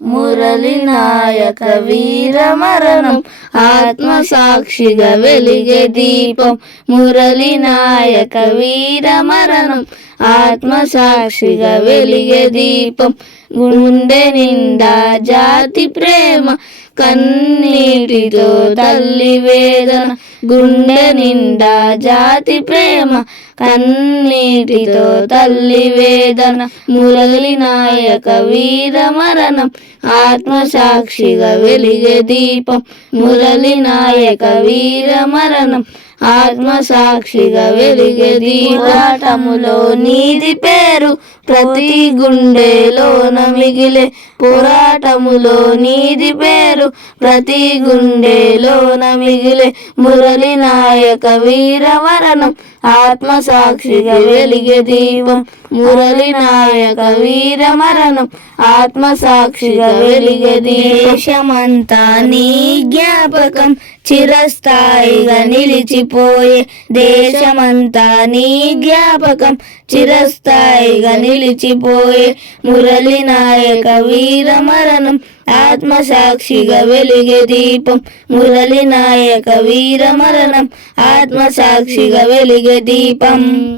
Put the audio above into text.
మురళి నాయక వీర మరణం ఆత్మ సాక్షిగా వెలిగే దీపం. మురళి నాయక వీర మరణం ఆత్మ సాక్షిగా వెలిగే దీపం. గుండె నిండా జాతి ప్రేమ కన్నీటితో తల్లి వేదన గుండె నిండా జాతి ప్రేమ. కన్నీటితో తల్లి వేదన మురళి నాయక వీర మరణం. ఆత్మ సాక్షిగా వెలిగే దీపం మురళి నాయక వీర మరణం. ఆత్మ సాక్షిగా వెలిగే దీపాటములో నీది పేరు ప్రతి గుండెలోన మిగిలే పోరాటములో నీది పేరు ప్రతి గుండెలోన మిగిలే మురళి నాయక వీరవరణం ఆత్మ సాక్షిగా వెలిగే దీపం. మురళి నాయక వీర ఆత్మసాక్షిగా ఆత్మ సాక్షిగా వెలిగే దేశమంతా నీ జ్ఞాపకం చిరస్థాయిగా నిలిచిపోయే దేశమంతా నీ జ్ఞాపకం. చిరస్థాయిగా నిలిచిపోయే మురళి నాయక వీర మరణం. ఆత్మసాక్షిగా వెలిగే దీపం. మురళి నాయక వీర మరణం. ఆత్మసాక్షిగా వెలిగే దీపం.